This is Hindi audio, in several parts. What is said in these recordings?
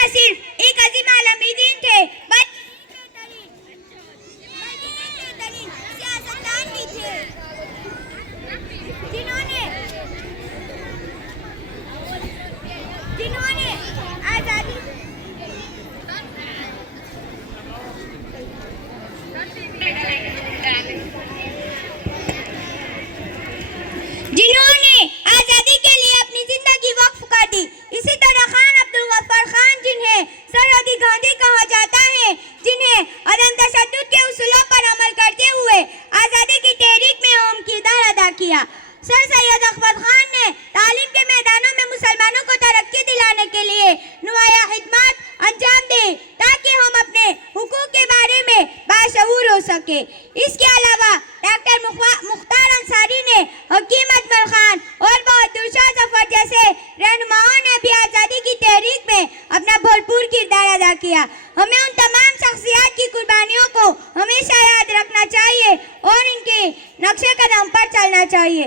न सिर्फ एक अजीम आलमी दीन थे बल्कि सियासतदान भी थे, जिन्होंने आजादी के लिए अपनी जिंदगी वक्फ कर दी। इसी तरह खान अब्दुल गफ्फार खान, जिन्हें सरहदी गांधी कहा जाता है, जिन्हें अदम तशद्दुद के उसूलों पर अमल करते हुए आज़ादी की तहरीक में अहम किरदार अदा किया। सर सैयद अकबर खान ने तालीम के मैदानों में मुसलमानों को तरक्की दिलाने के लिए नुमाया खिदमत अंजाम दी ताकि हम अपने हुकूक के बारे में बाशऊर हो सके। इसके अलावा डॉक्टर मुख्तार अंसारी ने, हकीम अजमल खान और बहादुर शाह जफर जैसे रहनुमाओं ने भी आज़ादी की तहरीक में अपना भरपूर किरदार अदा किया। हमें उन तमाम शख्सियात की कुर्बानियों को हमेशा याद रखना चाहिए और इनके नक्शे कदम पर चलना चाहिए।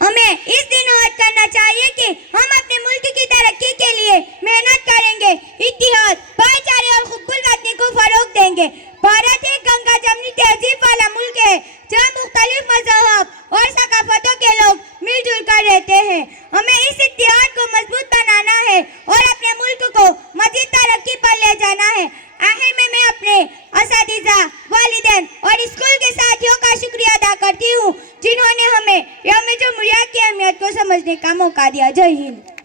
हमें इस दिन याद करना चाहिए कि हम अपने मुल्क की तरक्की के लिए मेहनत करेंगे, इत्तेहाद, भाईचारे और हुब्बुल वतनी को फरोग देंगे। भारत एक गंगा जमनी तहजीब वाला मुल्क है जहाँ मुख्तलिफ मज़हब और सकाफतों के लोग मिलजुल कर रहते हैं। हमें इस इत्तेहाद को मजबूत बनाना है और अपने मुल्क को मज़ीद तरक्की पर ले जाना है। आखिर में मैं अपने असातिज़ा, वालिदैन और स्कूल के साथियों का शुक्रिया अदा करती हूँ जिन्होंने हमें यौम-ए-जमहूरिया की अहमियत को समझने का मौका दिया। जय हिंद।